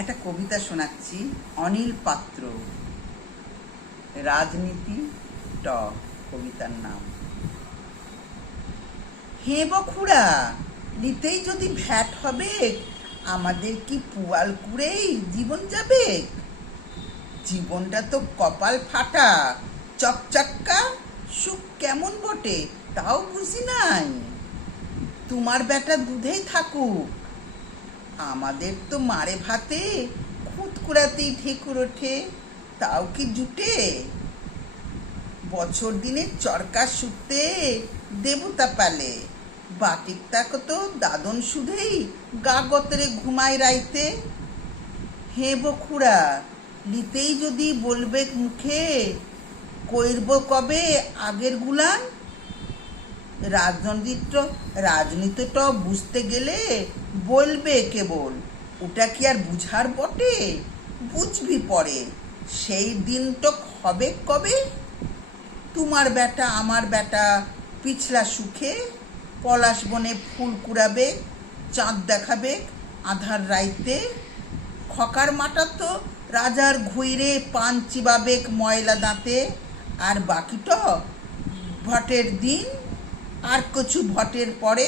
একটা কবিতা শোনাচ্ছি। অনিল পাত্র, রাজনীতি ট, কবিতার নাম। হে বখুড়া, নিতেই যদি ভ্যাট হবে, আমাদের কি পুয়াল কুড়েই জীবন যাবে? জীবনটা তো কপাল ফাটা, চকচক্কা, সুখ কেমন বটে তাও বুঝি নাই। তোমার বেটা দুধেই থাকুক, আমাদের তো মারে ভাতে খুঁত কুড়াতেই ঠেকুর ওঠে, তাও কি জুটে? বছর দিনে চরকা শুতে দেবতা পালে, বাটিক তাকে তো দাদন সুধেই গা গতরে ঘুমায় রাইতে। হে বখুড়া, লিতেই যদি বলবে মুখে, কইরব কবে আগের গুলান? রাজনীতিটা বুঝতে গেলে বলবে কেবল, ওটা কি আর বুঝার বটে? বুঝবি পরে, সেই দিন তো হবে কবে? তোমার বেটা আমার বেটা পিছলা সুখে, পলাশ বনে ফুল কুড়াবে, চাঁদ দেখাবে আধার রাইতে। খকার মাটা তো রাজার ঘুইরে পান চিবাবেক ময়লা দাঁতে, আর বাকিটা ভটের দিন আর কিছু ভটের পরে।